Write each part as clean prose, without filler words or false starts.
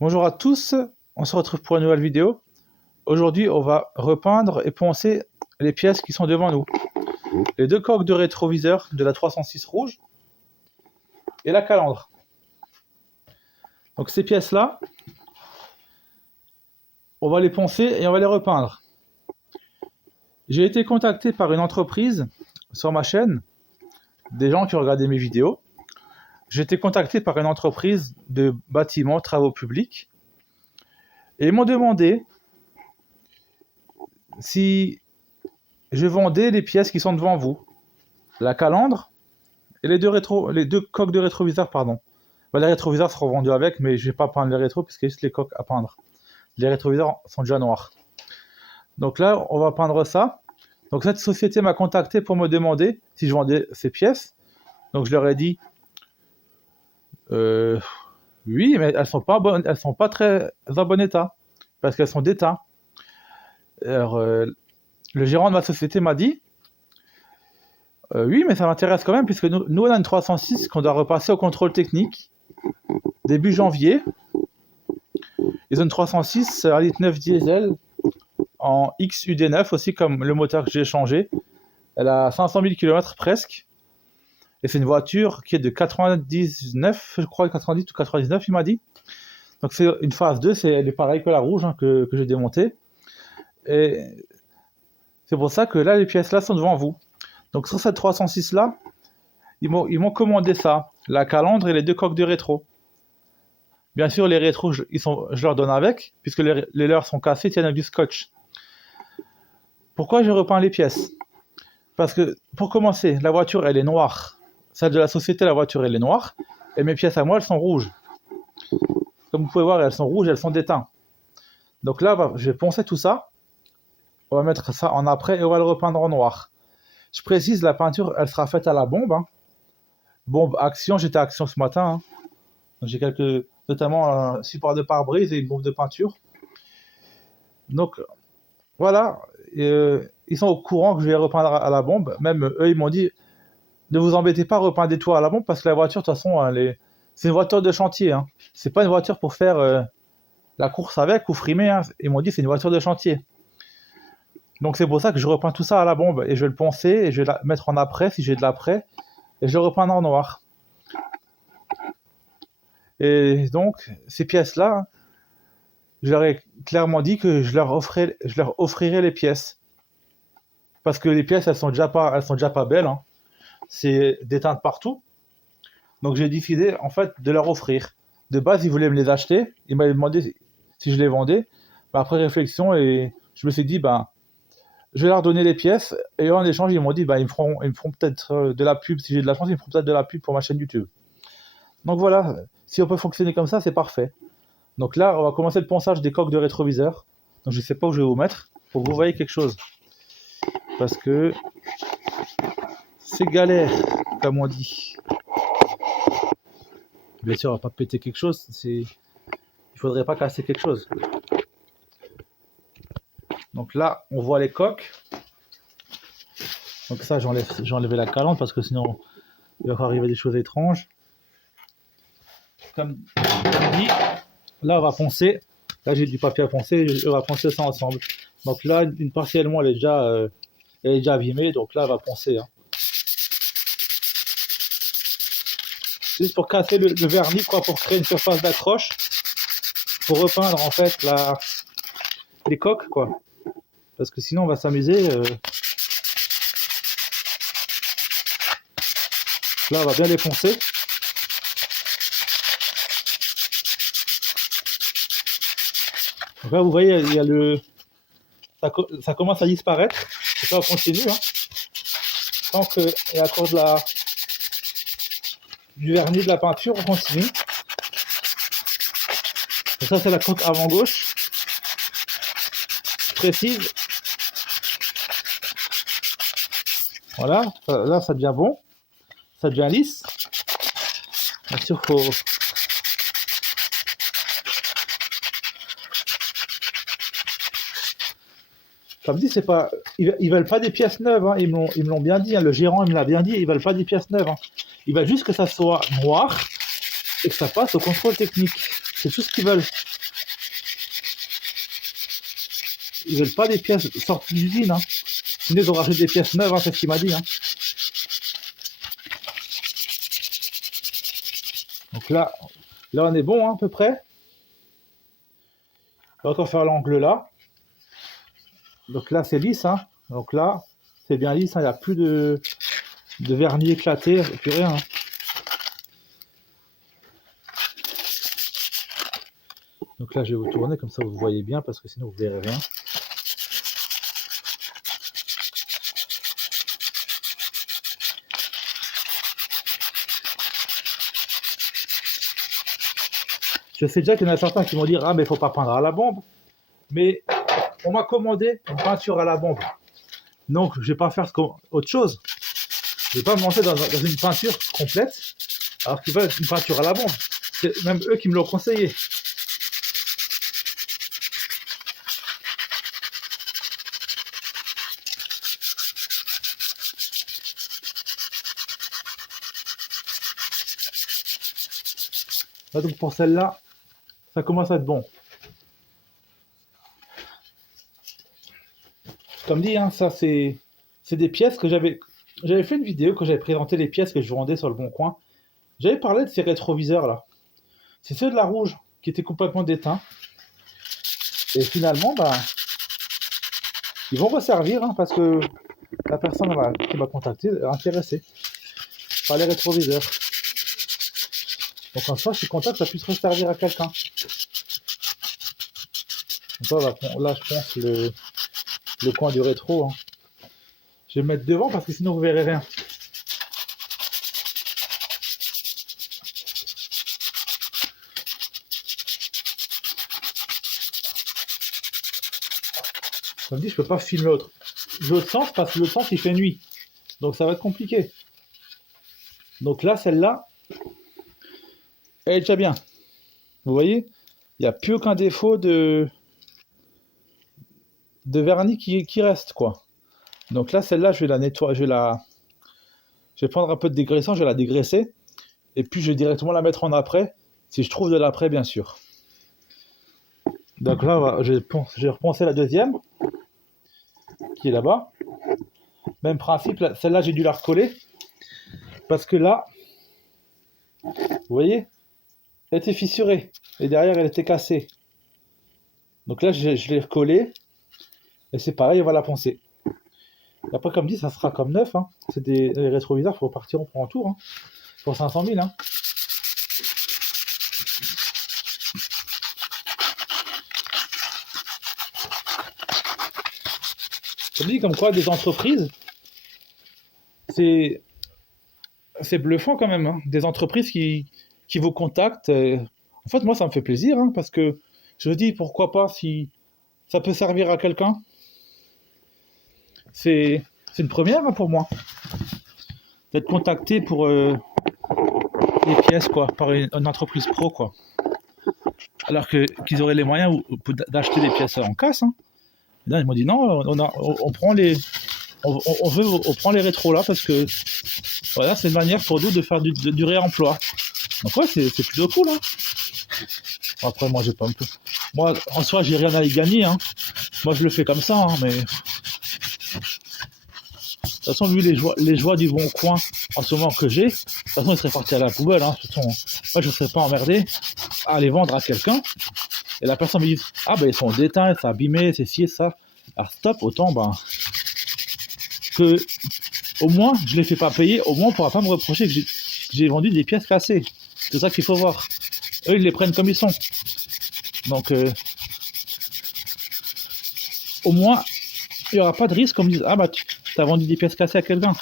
Bonjour à tous, on se retrouve pour une nouvelle vidéo. Aujourd'hui, on va repeindre et poncer les pièces qui sont devant nous. Les deux coques de rétroviseur de la 306 rouge et la calandre. Donc ces pièces-là, on va les poncer et on va les repeindre. J'ai été contacté par une entreprise sur ma chaîne, des gens qui ont regardé mes vidéos. J'ai été contacté par une entreprise de bâtiments, travaux publics, et ils m'ont demandé si je vendais les pièces qui sont devant vous, la calandre et les deux coques de rétroviseur, pardon. Les rétroviseurs seront vendus avec, mais je ne vais pas peindre les rétros puisqu'il y a juste les coques à peindre. Les rétroviseurs sont déjà noirs. Donc là, on va peindre ça. Donc cette société m'a contacté pour me demander si je vendais ces pièces. Donc je leur ai dit oui, mais elles sont pas très en bon état parce qu'elles sont d'état. Alors le gérant de ma société m'a dit oui, mais ça m'intéresse quand même puisque nous on a une 306 qu'on doit repasser au contrôle technique début janvier. Ils ont une 306 1,9 litre diesel en XUD9 aussi, comme le moteur que j'ai changé. Elle a 500 000 km presque. Et c'est une voiture qui est de 99, je crois, 90 ou 99, il m'a dit. Donc c'est une phase 2, elle est pareille que la rouge que j'ai démontée. Et c'est pour ça que là, les pièces là sont devant vous. Donc sur cette 306 là, ils m'ont commandé ça, la calandre et les deux coques de rétro. Bien sûr, les rétros, je leur donne avec, puisque les leurs sont cassés, tiennent avec du scotch. Pourquoi je repeins les pièces? Parce que, pour commencer, la voiture, elle est noire. Celle de la société, la voiture, elle est noire. Et mes pièces à moi, elles sont rouges. Comme vous pouvez voir, elles sont rouges, elles sont d'étain. Donc là, je vais poncer tout ça. On va mettre ça en après et on va le repeindre en noir. Je précise, la peinture, elle sera faite à la bombe. Bombe Action, j'étais à Action ce matin. J'ai notamment un support de pare-brise et une bombe de peinture. Donc, voilà. Ils sont au courant que je vais repeindre à la bombe. Même eux, ils m'ont dit, ne vous embêtez pas, repeindre tout à la bombe parce que la voiture, de toute façon, c'est une voiture de chantier. C'est pas une voiture pour faire la course avec ou frimer. Ils m'ont dit, c'est une voiture de chantier. Donc c'est pour ça que je repeins tout ça à la bombe et je vais le poncer et je vais le mettre en après si j'ai de l'après et je le repeindre en noir. Et donc ces pièces-là, je leur ai clairement dit que je leur offrirais les pièces parce que les pièces elles sont déjà pas belles. C'est des teintes partout. Donc j'ai décidé en fait de leur offrir. De base ils voulaient me les acheter, ils m'avaient demandé si je les vendais. Après réflexion et je me suis dit je vais leur donner les pièces et en échange ils m'ont dit ils me feront peut-être de la pub, si j'ai de la chance ils me feront peut-être de la pub pour ma chaîne YouTube. Donc voilà, si on peut fonctionner comme ça, c'est parfait. Donc là, on va commencer le ponçage des coques de rétroviseur. Donc je ne sais pas où je vais vous mettre pour que vous voyez quelque chose. Parce que c'est galère, comme on dit. Bien sûr, on va pas péter quelque chose, il faudrait pas casser quelque chose. Donc là, on voit les coques. Donc ça, j'ai enlevé la calandre parce que sinon, il va arriver des choses étranges. Comme dit, là, on va poncer. Là, j'ai du papier à poncer. On va poncer ça ensemble. Donc là, une partiellement, elle est déjà abîmée. Donc là, on va poncer. Juste pour casser le vernis, pour créer une surface d'accroche. Pour repeindre, en fait, les coques, Parce que sinon, on va s'amuser. Là, on va bien les poncer. Donc là, vous voyez, il y a ça commence à disparaître. Et ça, on continue. Tant qu'il y a encore du vernis, de la peinture, on continue. Donc ça, c'est la coque avant gauche. Précise. Voilà, là, ça devient bon. Ça devient lisse. Bien sûr, comme dit, c'est pas, ils veulent pas des pièces neuves. Ils me l'ont bien dit. Le gérant, il me l'a bien dit. Ils veulent pas des pièces neuves. Ils veulent juste que ça soit noir et que ça passe au contrôle technique. c'est tout ce qu'ils veulent. Ils veulent pas des pièces sorties d'usine, hein. Sinon ils ont rajouté des pièces neuves, hein, c'est ce qu'il m'a dit, hein. Donc là on est bon, hein, à peu près. On va encore faire l'angle là. Donc là c'est lisse, hein. Donc là c'est bien lisse, hein. Il n'y a plus de vernis éclaté, plus rien, hein. Donc là je vais vous tourner comme ça vous voyez bien parce que sinon vous verrez rien. Je sais déjà qu'il y en a certains qui vont dire ah mais il faut pas peindre à la bombe, mais on m'a commandé une peinture à la bombe, donc je vais pas faire autre chose. Je vais pas me lancer dans une peinture complète alors qu'ils veulent une peinture à la bombe. C'est même eux qui me l'ont conseillé. Là, donc pour celle-là, ça commence à être bon. Comme dit, hein, ça c'est des pièces que j'avais fait une vidéo que j'avais présenté les pièces que je vendais sur le Bon Coin. J'avais parlé de ces rétroviseurs là. C'est ceux de la Rouge qui étaient complètement déteints. Et finalement, bah, ils vont resservir, hein, parce que la personne qui m'a contacté est intéressée par les rétroviseurs. Donc en soi, je suis content que ça puisse resservir à quelqu'un. Donc là, je pense le coin du rétro, hein. Je vais me mettre devant parce que sinon vous verrez rien. Comme dit, je peux pas filmer l'autre sens parce que l'autre sens il fait nuit. Donc ça va être compliqué. Donc là, celle-là, elle est déjà bien. Vous voyez, il n'y a plus aucun défaut de vernis qui reste, quoi. Donc là, celle-là, je vais la nettoyer, je vais prendre un peu de dégraissant, je vais la dégraisser. Et puis je vais directement la mettre en après, si je trouve de l'après, bien sûr. Donc là, je vais repenser la deuxième, qui est là-bas. Même principe, celle-là, j'ai dû la recoller. Parce que là, vous voyez, elle était fissurée. Et derrière, elle était cassée. Donc là, je l'ai recollée. Et c'est pareil, on va la poncer. Et après, comme dit, ça sera comme neuf, hein. C'est les rétroviseurs, il faut repartir, on prend un tour, hein. Pour 500 000, hein. Comme dit, comme quoi, des entreprises, c'est bluffant quand même, hein. Des entreprises qui vous contactent. En fait, moi, ça me fait plaisir, hein, parce que je me dis, pourquoi pas, si ça peut servir à quelqu'un. C'est une première, hein, pour moi. D'être contacté pour des pièces, quoi, par une entreprise pro, quoi. Alors qu'ils auraient les moyens d'acheter des pièces en casse, hein. Et là, ils m'ont dit non, on prend les rétros là parce que voilà, c'est une manière pour nous de faire du réemploi. Donc ouais, c'est plutôt cool, hein. Après, moi, j'ai pas un peu. Moi, en soi, j'ai rien à y gagner, hein. Moi, je le fais comme ça, hein, mais de toute façon, lui, les joies du Bon Coin en ce moment que j'ai, de toute façon, ils seraient partis à la poubelle, hein. De toute façon, moi, je ne serais pas emmerdé à les vendre à quelqu'un. Et la personne me dit ah ben ils sont déteints, c'est abîmé, c'est ci et ça. Alors stop, autant que au moins je les fais pas payer, au moins on pourra pas me reprocher que j'ai vendu des pièces cassées. C'est ça qu'il faut voir. Eux ils les prennent comme ils sont. Donc au moins il n'y aura pas de risque qu'on me dise ah bah tu as vendu des pièces cassées à quelqu'un.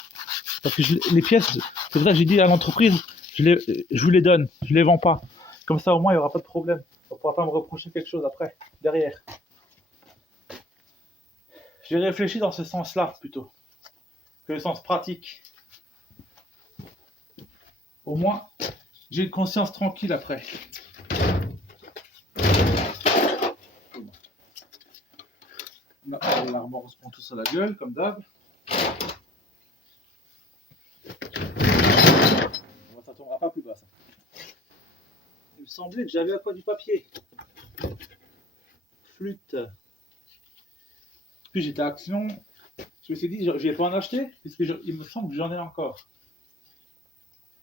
Parce que les pièces, c'est pour ça que j'ai dit à l'entreprise, je vous les donne, je les vends pas. Comme ça au moins il n'y aura pas de problème. On ne pourra pas me reprocher quelque chose après, derrière. J'ai réfléchi dans ce sens-là, plutôt, que le sens pratique. Au moins, j'ai une conscience tranquille après. L'armoire, on se prend tous à la gueule, comme d'hab. Ça tombera pas plus bas, ça. me semblait que j'avais encore du papier. Flûte. Puis j'étais à Action. Je me suis dit, je vais pas en acheter, puisque il me semble que j'en ai encore.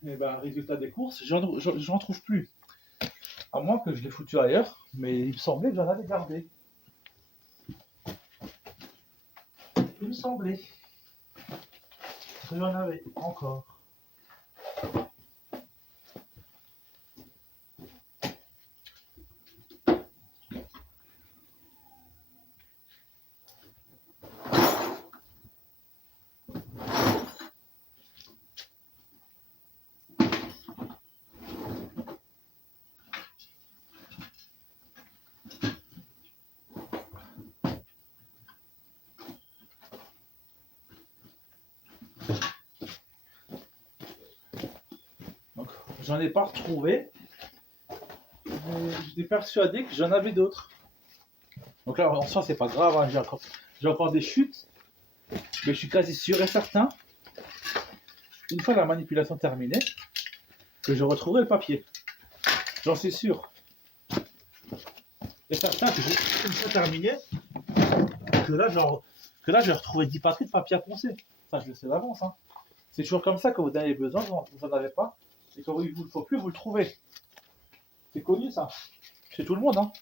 Et ben, résultat des courses, j'en trouve plus. À moins que je l'ai foutu ailleurs, mais il me semblait que j'en avais gardé. Il me semblait que j'en avais encore. Donc, j'en ai pas retrouvé. J'étais persuadé que j'en avais d'autres. Donc là, en soi, c'est pas grave, hein, j'ai encore des chutes, mais je suis quasi sûr et certain, une fois la manipulation terminée, que je retrouverai le papier. J'en suis sûr. Et certain que une fois terminé, que là, je vais retrouver 10 paquets de papier à poncer. Ça, je le sais d'avance. Hein. C'est toujours comme ça que vous en avez besoin, vous n'en avez pas, et quand il vous le faut plus, vous le trouvez. C'est connu ça. Chez tout le monde. Hein.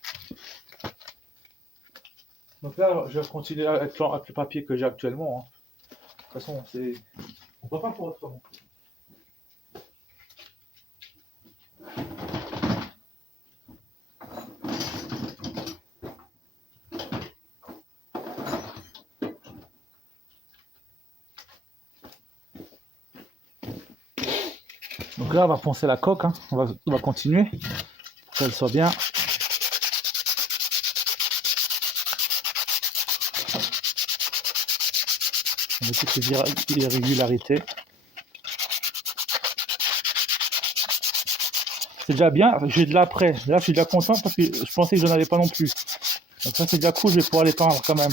Donc là, je vais continuer avec le papier que j'ai actuellement. Hein. De toute façon, on ne peut pas faire autrement. Donc là, on va poncer la coque. Hein. On va continuer pour qu'elle soit bien. Avec toutes les irrégularités. C'est déjà bien, j'ai de l'après. Là, je suis déjà content parce que je pensais que je n'en avais pas non plus. Donc ça, c'est déjà cool, je vais pouvoir les peindre quand même.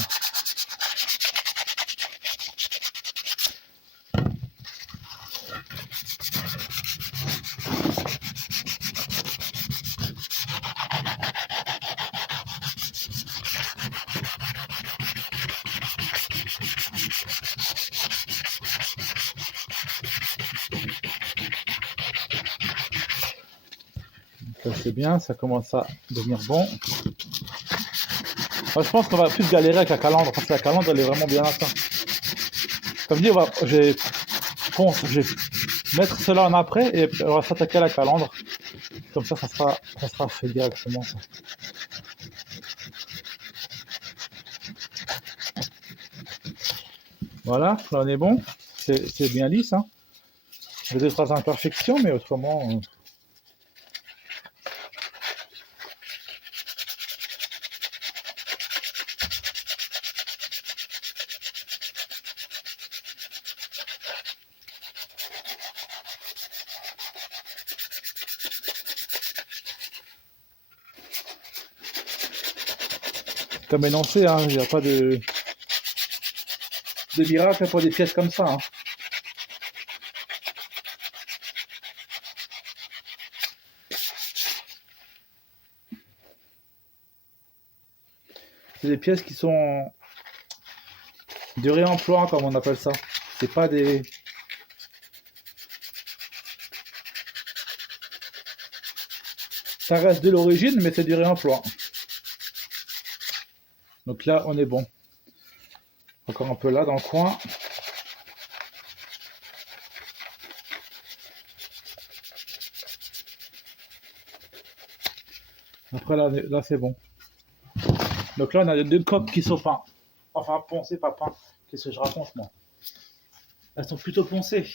Ça, c'est bien, ça commence à devenir bon. Moi, je pense qu'on va plus galérer avec la calandre parce que la calandre, elle est vraiment bien atteinte. Comme dit, je vais mettre cela en après et on va s'attaquer à la calandre. Comme ça sera fait directement. Ça. Voilà, là on est bon. C'est bien lisse. Hein. J'ai 2-3 imperfections, mais autrement. Comme énoncé, hein, il n'y a pas de miracle pour des pièces comme ça. Hein. C'est des pièces qui sont de réemploi, comme on appelle ça. C'est pas des... Ça reste de l'origine, mais c'est du réemploi. Donc là, on est bon. Encore un peu là, dans le coin. Après, là c'est bon. Donc là, on a 2 coques qui sont peintes. Enfin, poncées, pas peintes. Qu'est-ce que je raconte, moi? Elles sont plutôt poncées.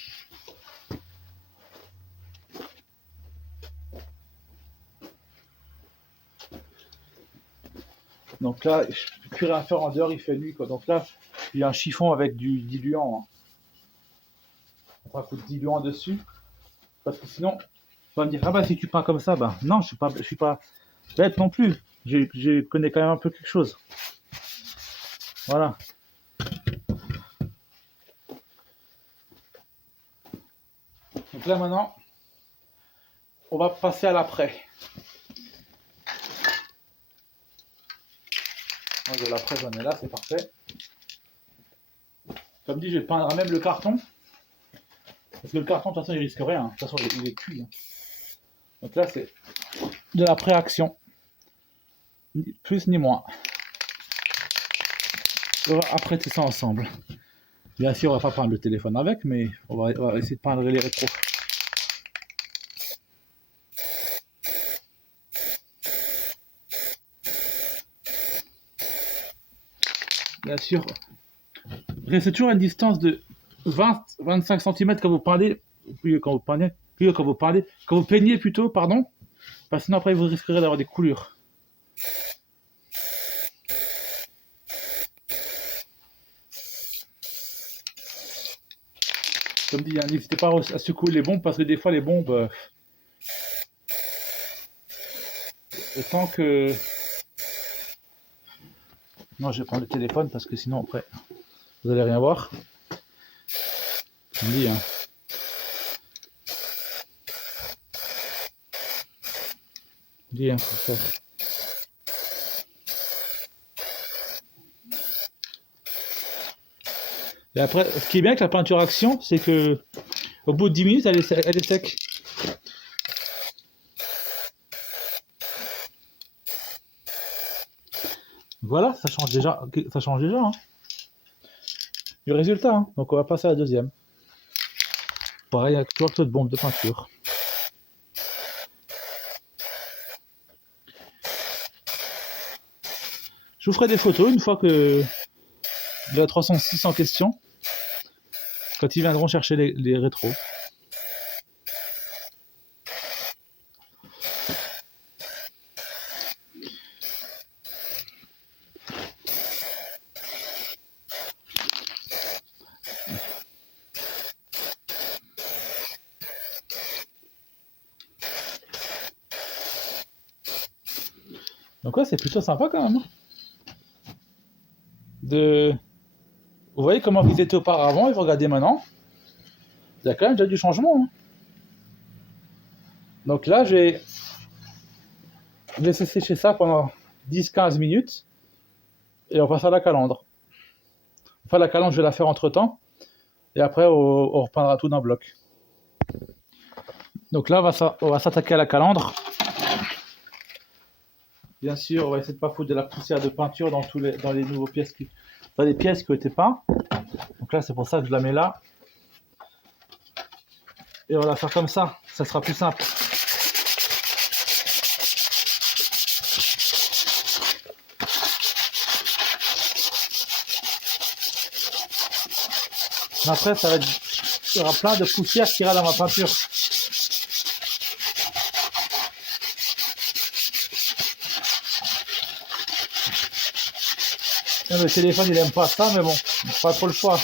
Donc là, je ne peux plus rien faire en dehors, il fait nuit. Quoi. Donc là, il y a un chiffon avec du diluant. Hein. On va un coup de diluant dessus. Parce que sinon, on va me dire, ah bah si tu peins comme ça, bah non, je suis pas bête non plus. Je connais quand même un peu quelque chose. Voilà. Donc là maintenant, on va passer à l'après. Moi, de la presse, j'en ai là, c'est parfait. Comme dit, je vais peindre même le carton. Parce que le carton, de toute façon, il risque rien. De toute façon, il est cuit. Donc là, c'est de la préaction. Ni plus ni moins. On va apprêter ça ensemble. Bien sûr, on va pas peindre le téléphone avec, mais on va essayer de peindre les rétros. Bien sûr, restez toujours à une distance de 20-25 cm quand vous peindez, quand vous peignez plutôt, pardon, parce que sinon après vous risquerez d'avoir des coulures. Comme dit, n'hésitez pas à secouer les bombes parce que des fois les bombes, le temps que... Non, je vais prendre le téléphone parce que sinon après vous allez rien voir. Je me dis, hein. Dis, hein, pour ça. Et après, ce qui est bien avec la peinture action, c'est que au bout de 10 minutes, elle est sec. Voilà, ça change déjà. Hein. Le résultat, hein. Donc on va passer à la deuxième. Pareil, avec toujours cette bombe de peinture. Je vous ferai des photos une fois que de la 306 en question, quand ils viendront chercher les rétros. Donc ouais, c'est plutôt sympa quand même. Vous voyez comment ils étaient auparavant et vous regardez maintenant. Il y a quand même déjà du changement. Hein. Donc là, j'ai laissé sécher ça pendant 10-15 minutes et on passe à la calandre. Enfin, la calandre, je vais la faire entre temps et après, on repeindra tout d'un bloc. Donc là, on va s'attaquer à la calandre. Bien sûr, on va essayer de ne pas foutre de la poussière de peinture dans les nouvelles pièces dans les pièces qui ont été peintes. Donc là, c'est pour ça que je la mets là. Et on va la faire comme ça sera plus simple. Après, il y aura plein de poussière qui ira dans ma peinture. Le téléphone, il aime pas ça, mais bon, pas trop le choix.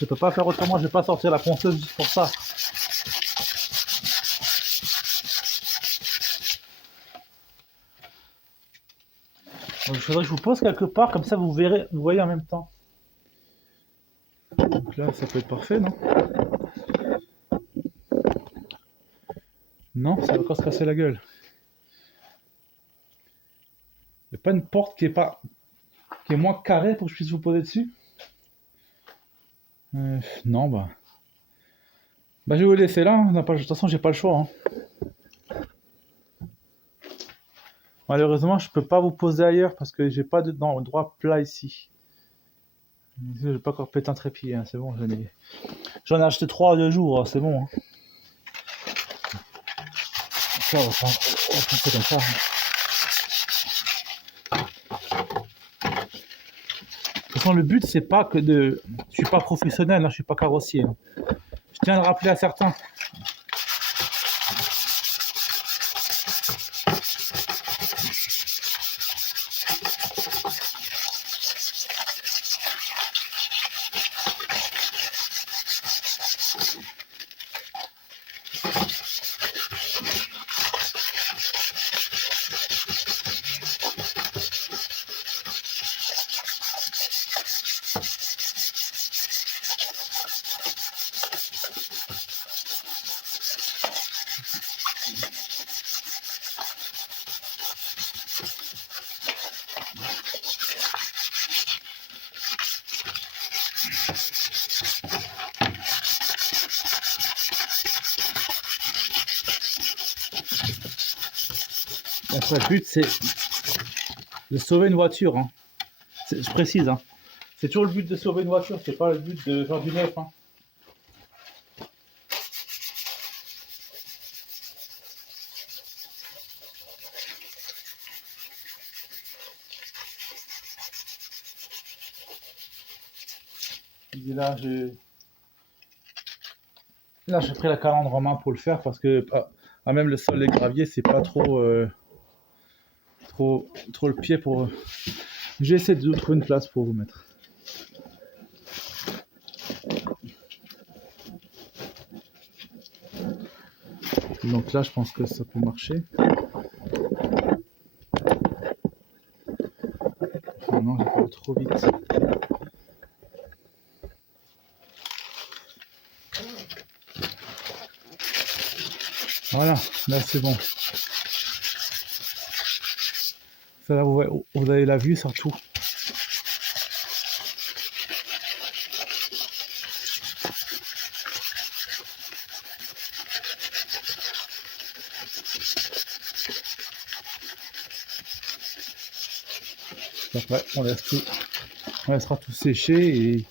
Je peux pas faire autrement, je vais pas sortir la ponceuse juste pour ça. Donc, il faudrait que je vous pose quelque part, comme ça vous verrez, vous voyez en même temps. Donc là, ça peut être parfait, non? Non, ça va encore se casser la gueule. Il n'y a pas une porte qui est moins carrée pour que je puisse vous poser dessus? Non, bah. Bah, je vais vous laisser là. Hein. De toute façon, j'ai pas le choix. Hein. Malheureusement, je peux pas vous poser ailleurs parce que j'ai pas de droit plat ici. Je vais pas encore péter un trépied. Hein. C'est bon, j'en ai acheté 3 en 2 jours. Hein. C'est bon. Hein. Ça, on va passer comme ça. Hein. De toute façon, le but, c'est pas que de... Je suis pas professionnel, hein, je suis pas carrossier. Hein. Je tiens à le rappeler à certains. Après, le but, c'est de sauver une voiture. Hein. Je précise. Hein. C'est toujours le but de sauver une voiture, c'est pas le but de faire du neuf. Hein. Et là, j'ai pris la calandre en main pour le faire parce que même le sol, les graviers, c'est pas trop le pied pour. J'ai essayé de trouver une place pour vous mettre. Donc là, je pense que ça peut marcher. Enfin, non, j'ai pas allé trop vite. Voilà, là c'est bon. Ça là, vous avez la vue sur tout. Après, on laissera tout sécher et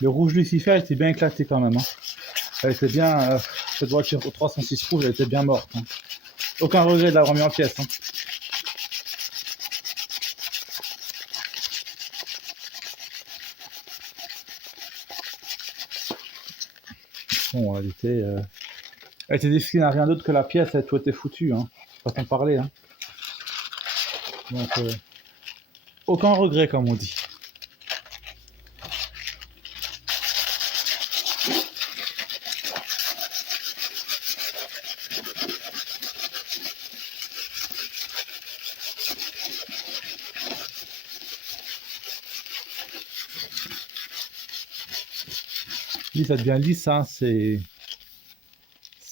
le rouge Lucifer était bien éclaté quand même. Hein. Elle était bien, cette voiture au 306 rouge, elle était bien morte. Hein. Aucun regret de l'avoir mis en pièces. Hein. Bon, elle était destinée à rien d'autre que la pièce, elle tout était foutue. Hein. Pas t'en parler. Hein. Donc, aucun regret, comme on dit. Ça devient lisse, hein, c'est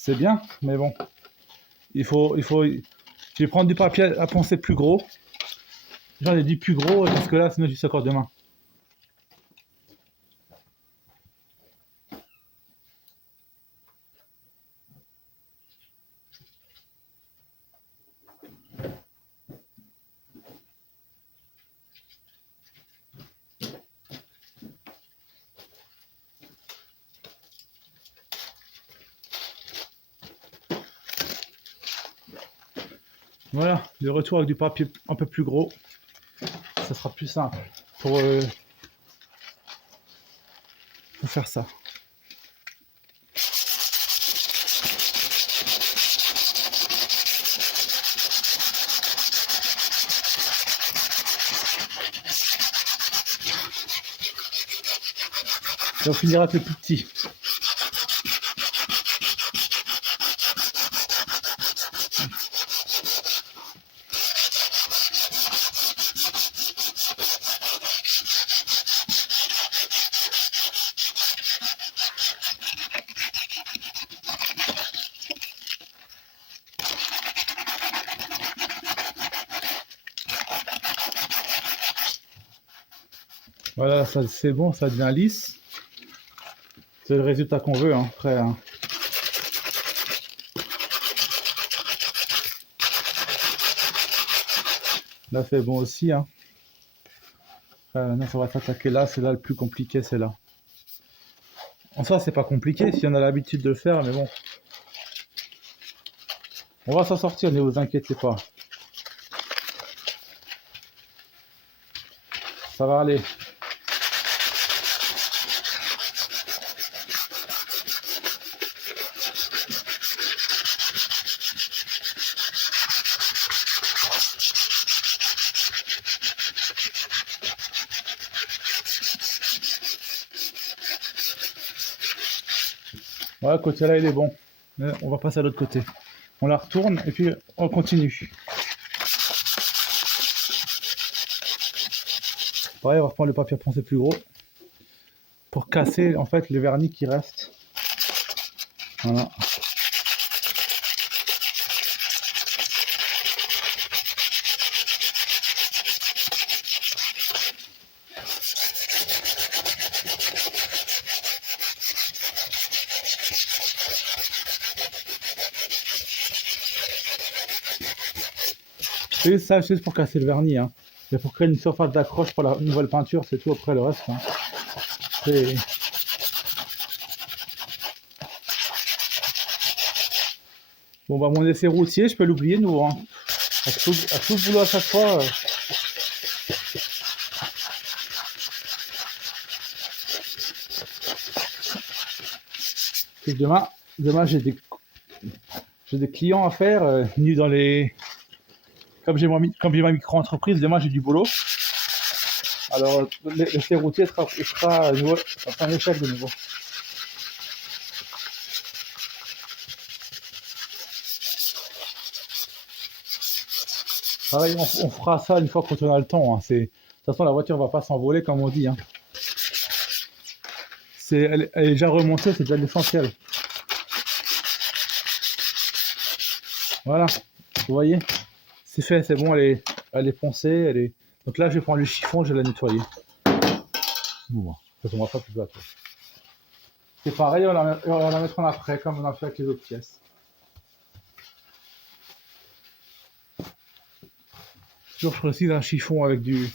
bien, mais bon, je vais prendre du papier à poncer plus gros. J'en ai dit plus gros parce que là, sinon, je suis encore demain. Voilà, le retour avec du papier un peu plus gros, ça sera plus simple pour faire ça. Et on finira avec le plus petit. Voilà, ça c'est bon, ça devient lisse. C'est le résultat qu'on veut, hein, après. Hein. Là c'est bon aussi. Hein. Maintenant, il faudra s'attaquer là, c'est là le plus compliqué, c'est là. En soi, c'est pas compliqué si on a l'habitude de le faire, mais bon. On va s'en sortir, ne vous inquiétez pas. Ça va aller. Voilà, côté là, il est bon. Mais on va passer à l'autre côté. On la retourne et puis on continue. Pareil, on va reprendre le papier à poncer plus gros pour casser en fait le vernis qui reste. Voilà. C'est ça, c'est juste pour casser le vernis. Hein. Mais pour créer une surface d'accroche pour la nouvelle peinture, c'est tout. Après le reste. Hein. C'est... Bon bah mon essai routier, je peux l'oublier nous. Hein. À tout le boulot à chaque fois. Et demain j'ai des clients à faire, ni dans les. Comme j'ai ma micro-entreprise, demain j'ai du boulot. Alors l'essai routier sera à nouveau, un échec de nouveau. Pareil, on fera ça une fois quand on a le temps. Hein. De toute façon, la voiture va pas s'envoler comme on dit. Hein. Elle est déjà remontée, c'est déjà l'essentiel. Voilà, vous voyez, c'est fait, c'est bon, elle est poncée, Donc là, je vais prendre le chiffon, je vais la nettoyer. Bon, ça ne va pas plus bas. C'est pareil, on va la mettre en après, comme on a fait avec les autres pièces. Toujours choisir un chiffon avec du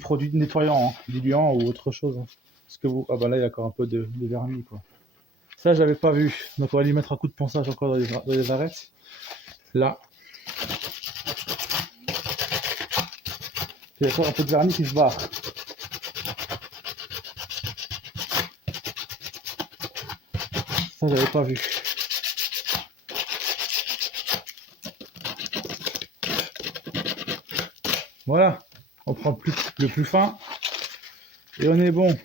produit nettoyant, hein, diluant ou autre chose. Hein. Parce que ah bah là, il y a encore un peu de vernis, quoi. Ça, j'avais pas vu. Donc on va lui mettre un coup de ponçage encore dans les arêtes. Là. Il y a encore un peu de vernis qui se barre. Ça, j'avais pas vu. Voilà. On prend le plus fin. Et on est bon.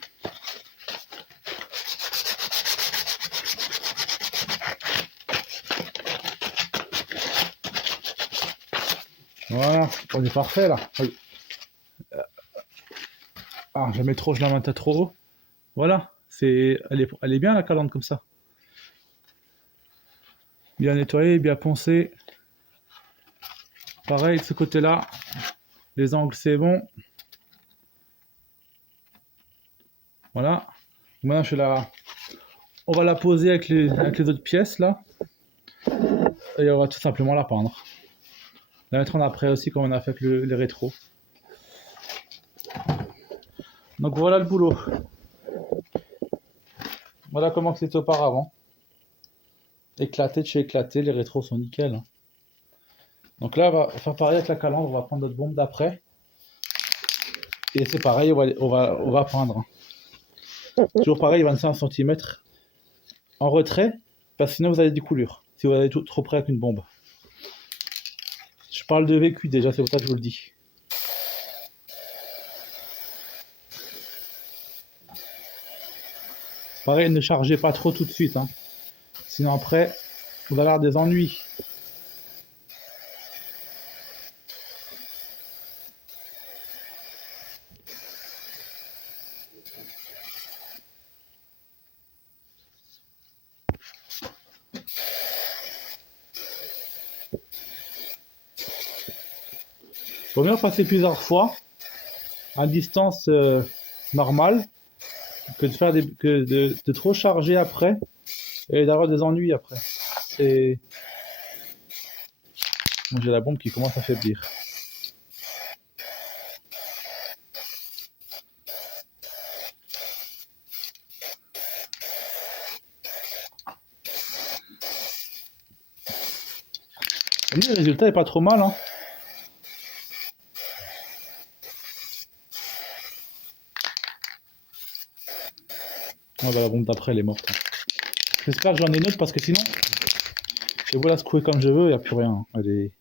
Voilà. On est parfait, là. Ah, jamais trop, je la maintiens trop haut. Voilà. Elle est bien, la calandre, comme ça. Bien nettoyé, bien poncé. Pareil de ce côté-là. Les angles, c'est bon. Voilà. Maintenant, on va la poser avec les autres pièces, là. Et on va tout simplement la peindre. La mettre en après aussi, comme on a fait avec les rétros. Donc voilà le boulot. Voilà comment c'était auparavant. Éclaté de chez éclaté, les rétros sont nickel. Hein. Donc là, on va faire pareil avec la calandre, on va prendre notre bombe d'après. Et c'est pareil, on va peindre. Toujours pareil, 25 cm en retrait, parce que sinon vous avez des coulures. Si vous allez trop près avec une bombe. Je parle de vécu déjà, c'est pour ça que je vous le dis. Pareil, ne chargez pas trop tout de suite. Hein. Sinon après, vous allez avoir des ennuis. Faut mieux passer plusieurs fois à distance normale que de faire de trop charger après et d'avoir des ennuis après. J'ai la bombe qui commence à faiblir. Le résultat est pas trop mal, hein. Ah bah la bombe d'après elle est morte. J'espère que j'en ai une autre parce que sinon je vais la secouer comme je veux, il n'y a plus rien. Elle est...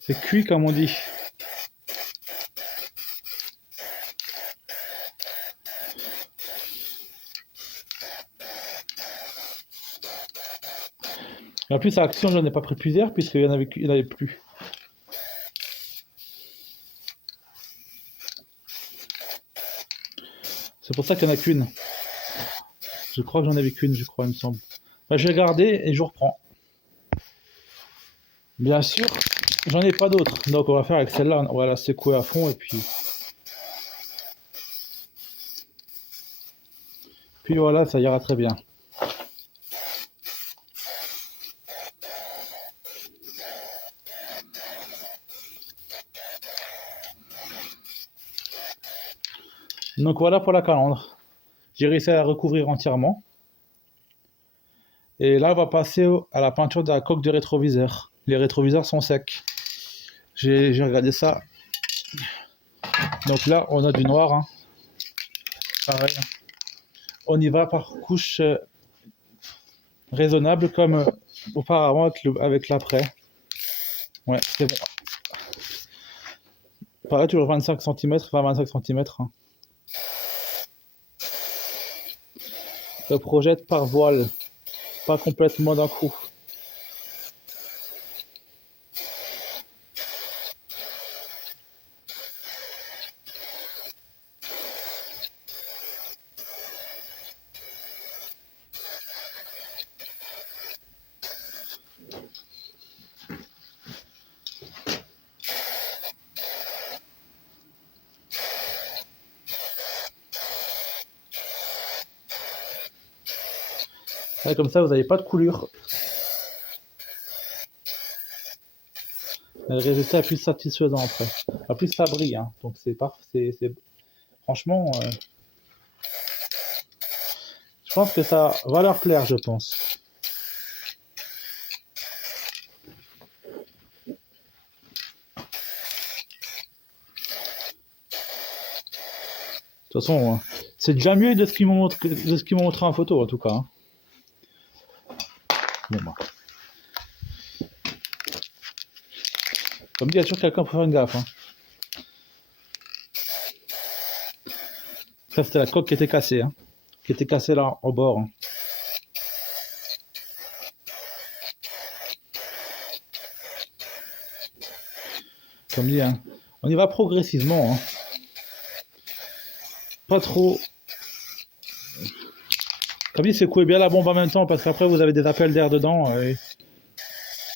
C'est cuit comme on dit. Et en plus à Action j'en ai pas pris plusieurs puisqu'il y en avait plus. C'est pour ça qu'il n'y en a qu'une. Je crois que j'en avais qu'une, il me semble. Bah, je vais garder et je reprends. Bien sûr, j'en ai pas d'autres. Donc on va faire avec celle-là, on va la secouer à fond et puis... Puis voilà, ça ira très bien. Donc voilà pour la calandre. J'ai réussi à la recouvrir entièrement. Et là, on va passer à la peinture de la coque de rétroviseur. Les rétroviseurs sont secs. J'ai regardé ça. Donc là, on a du noir. Hein. Pareil. On y va par couche raisonnable comme auparavant avec l'après. Ouais, c'est bon. Pareil, toujours 25 cm, 25 cm. Hein. Je projette par voile, pas complètement d'un coup. Et comme ça, vous n'avez pas de coulure. Le résultat est plus satisfaisant après. En plus, ça brille. Hein. Donc, c'est parfait. Franchement, je pense que ça va leur plaire, je pense. De toute façon, c'est déjà mieux de ce qu'ils m'ont montré en photo, en tout cas. Hein. Bon, bah. Comme dit, il y a toujours quelqu'un pour faire une gaffe. Hein. Ça, c'était la coque qui était cassée. Hein. Qui était cassée là, au bord. Hein. Comme dit, hein, on y va progressivement. Hein. Pas trop. Comme dit, secouez bien la bombe en même temps parce qu'après vous avez des appels d'air dedans et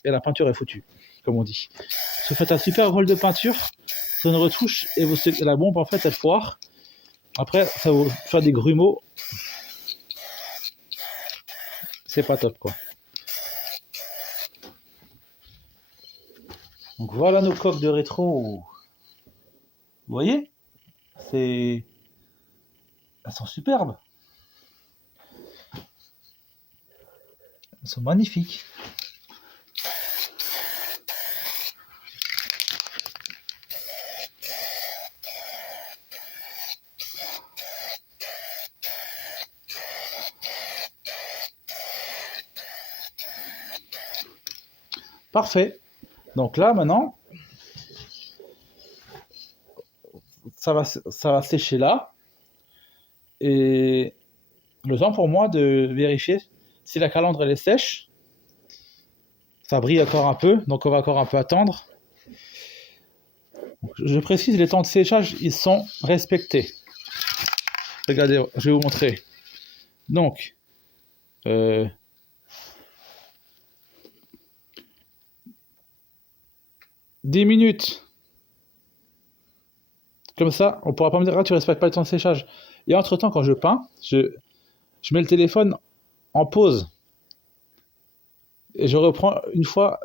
la peinture est foutue, comme on dit. Si vous faites un super rôle de peinture sur une retouche et la bombe en fait elle foire, après ça vous fait des grumeaux, c'est pas top quoi. Donc voilà nos coques de rétro. Vous voyez, elles sont superbes. Elles sont magnifiques. Parfait. Donc là maintenant, ça va sécher là. Et le temps pour moi de vérifier si la calandre elle est sèche. Ça brille encore un peu, donc on va encore un peu attendre. Je précise, les temps de séchage, ils sont respectés. Regardez, je vais vous montrer. Donc, 10 minutes. Comme ça, on ne pourra pas me dire, ah, tu respectes pas le temps de séchage. Et entre-temps, quand je peins, je mets le téléphone en pause. Et je reprends une fois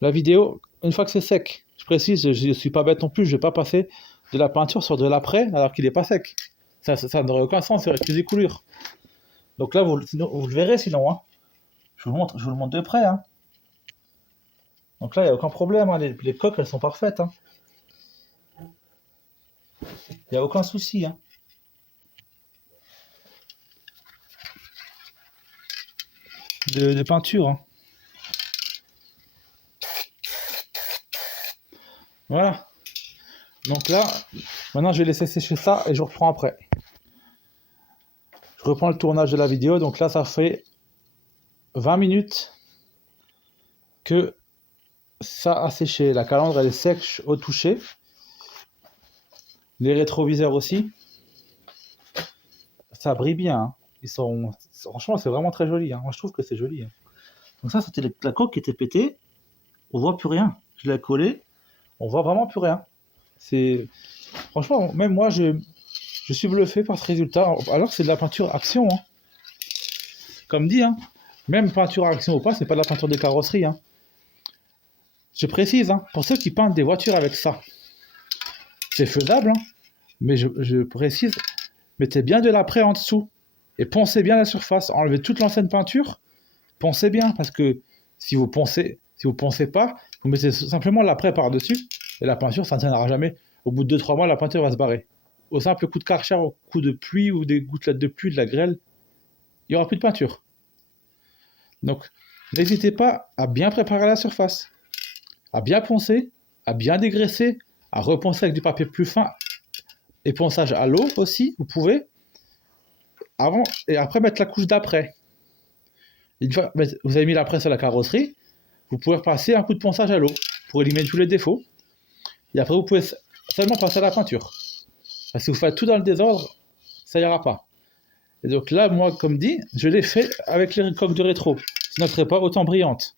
la vidéo, une fois que c'est sec. Je précise, je ne suis pas bête non plus, je ne vais pas passer de la peinture sur de l'après alors qu'il n'est pas sec. Ça n'aurait aucun sens, il y aurait que des coulures. Donc là, vous le verrez sinon. Hein. Je vous le montre de près. Hein. Donc là, il n'y a aucun problème. Hein. Les coques, elles sont parfaites. Hein. Il n'y a aucun souci. Hein. De peinture. Hein. Voilà. Donc là, maintenant je vais laisser sécher ça et je reprends après. Je reprends le tournage de la vidéo. Donc là, ça fait 20 minutes que ça a séché. La calandre, elle est sèche au toucher. Les rétroviseurs aussi. Ça brille bien. Hein. Franchement, c'est vraiment très joli. Hein. Moi, je trouve que c'est joli. Hein. Donc ça, c'était la coque qui était pétée. On voit plus rien. Je l'ai collé. On voit vraiment plus rien. Franchement, même moi, je suis bluffé par ce résultat. Alors que c'est de la peinture action. Hein. Comme dit, hein. Même peinture action ou pas, c'est pas de la peinture de carrosserie. Hein. Je précise, hein, pour ceux qui peignent des voitures avec ça, c'est faisable. Hein. Mais je précise, mettez bien de l'après en dessous. Et poncez bien la surface. Enlevez toute l'ancienne peinture. Poncez bien, parce que si vous poncez pas, vous mettez simplement l'après par-dessus. Et la peinture, ça ne tiendra jamais. Au bout de 2-3 mois, la peinture va se barrer. Au simple coup de Karcher, au coup de pluie ou des gouttelettes de pluie, de la grêle, il n'y aura plus de peinture. Donc, n'hésitez pas à bien préparer la surface, à bien poncer, à bien dégraisser, à reponcer avec du papier plus fin et ponçage à l'eau aussi, vous pouvez, avant et après mettre la couche d'après. Une fois vous avez mis l'après sur la carrosserie, vous pouvez repasser un coup de ponçage à l'eau pour éliminer tous les défauts. Et après, vous pouvez seulement passer à la peinture. Parce que si vous faites tout dans le désordre, ça ira pas. Et donc là, moi, comme dit, je l'ai fait avec les coques de rétro. Sinon, elle ne serait pas autant brillante.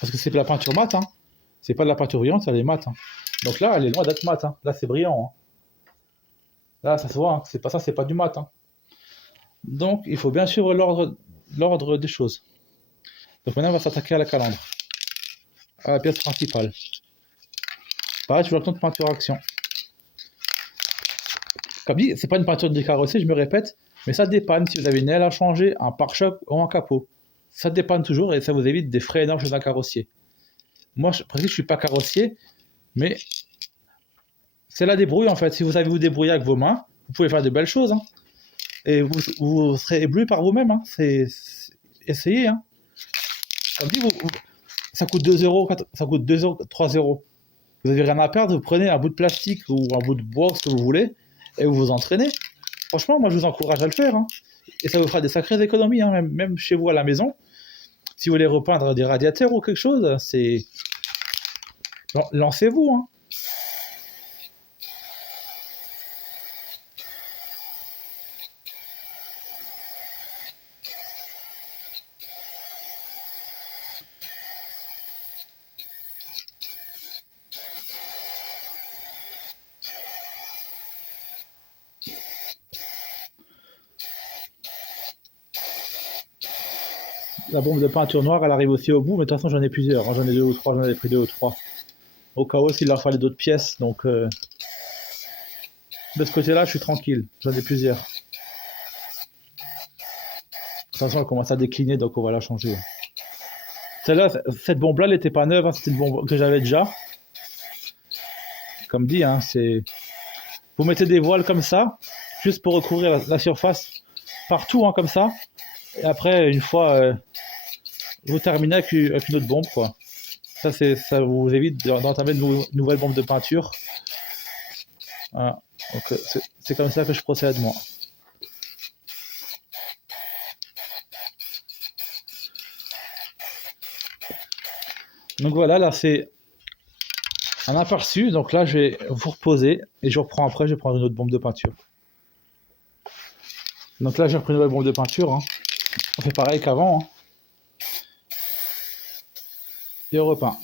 Parce que c'est de la peinture mate, hein. C'est pas de la peinture brillante, elle est mate. Hein. Donc là, elle est loin d'être mate. Hein. Là, c'est brillant. Hein. Là, ça se voit. Hein. C'est pas ça, c'est pas du mat. Hein. Donc, il faut bien suivre l'ordre des choses. Donc maintenant, on va s'attaquer à la calandre, à la pièce principale. Pareil, toujours le temps de peinture action. Comme dit, c'est pas une peinture décarrossée, je me répète, mais ça dépanne si vous avez une aile à changer, un pare-choc ou un capot. Ça dépanne toujours et ça vous évite des frais énormes chez un carrossier. Moi, je suis pas carrossier, mais c'est la débrouille en fait. Si vous savez vous débrouiller avec vos mains, vous pouvez faire de belles choses. Hein. Et vous serez ébloui par vous-même. Hein. Essayez. Hein. Comme dit, ça coûte 2 euros, ça coûte 2 euros, 3 euros. Vous n'avez rien à perdre, vous prenez un bout de plastique ou un bout de bois, ce que vous voulez, et vous vous entraînez. Franchement, moi je vous encourage à le faire. Hein. Et ça vous fera des sacrées économies, hein, même chez vous à la maison. Si vous voulez repeindre des radiateurs ou quelque chose, c'est... Lancez-vous. Hein. La bombe de peinture noire, elle arrive aussi au bout, mais de toute façon j'en ai plusieurs. Hein. J'en ai 2 ou 3, j'en ai pris 2 ou 3. Au cas où, s'il leur fallait d'autres pièces, donc... De ce côté-là, je suis tranquille. J'en ai plusieurs. De toute façon, elle commence à décliner, donc on va la changer. Celle-là, cette bombe-là, elle n'était pas neuve, hein, c'était une bombe que j'avais déjà. Comme dit, hein, c'est... Vous mettez des voiles comme ça, juste pour recouvrir la surface partout, hein, comme ça. Et après, une fois, vous terminez avec une autre bombe, quoi. Ça vous évite d'entamer de nouvelles bombes de peinture. Voilà. Donc, c'est comme ça que je procède, moi. Donc voilà, là c'est un aperçu. Donc là, je vais vous reposer et je reprends après. Je vais prendre une autre bombe de peinture. Donc là, j'ai repris une nouvelle bombe de peinture. Hein. On fait pareil qu'avant. Hein. Et on repeint.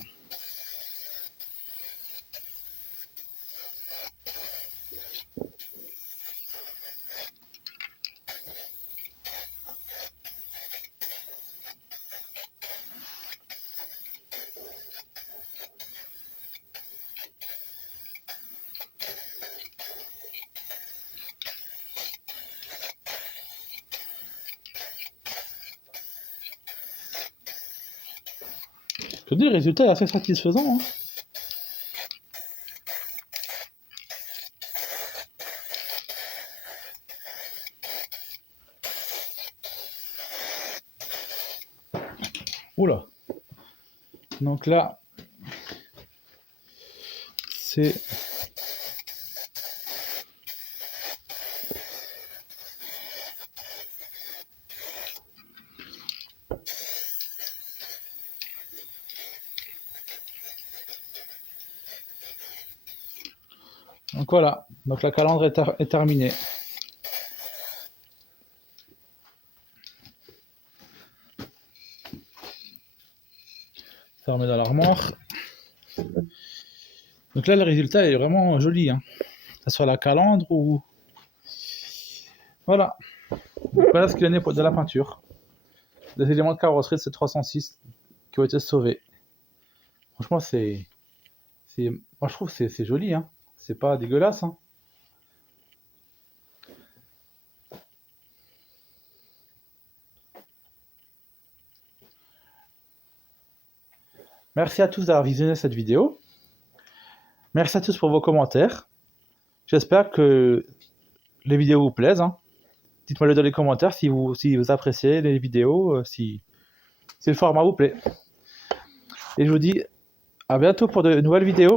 Je te dis, le résultat est assez satisfaisant. Hein. Oula. Donc là, c'est... Donc voilà, donc la calandre est terminée. Ça remet dans l'armoire. Donc là, le résultat est vraiment joli. Hein. Que ce soit la calandre ou... Voilà. Donc voilà ce qu'il en est de la peinture. Les éléments de carrosserie de ce 306 qui ont été sauvés. Franchement, moi je trouve que c'est joli. Hein. C'est pas dégueulasse. Hein. Merci à tous d'avoir visionné cette vidéo. Merci à tous pour vos commentaires. J'espère que les vidéos vous plaisent. Dites-moi dans les commentaires si vous appréciez les vidéos, si le format vous plaît. Et je vous dis à bientôt pour de nouvelles vidéos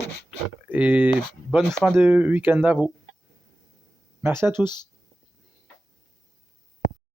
et bonne fin de week-end à vous. Merci à tous.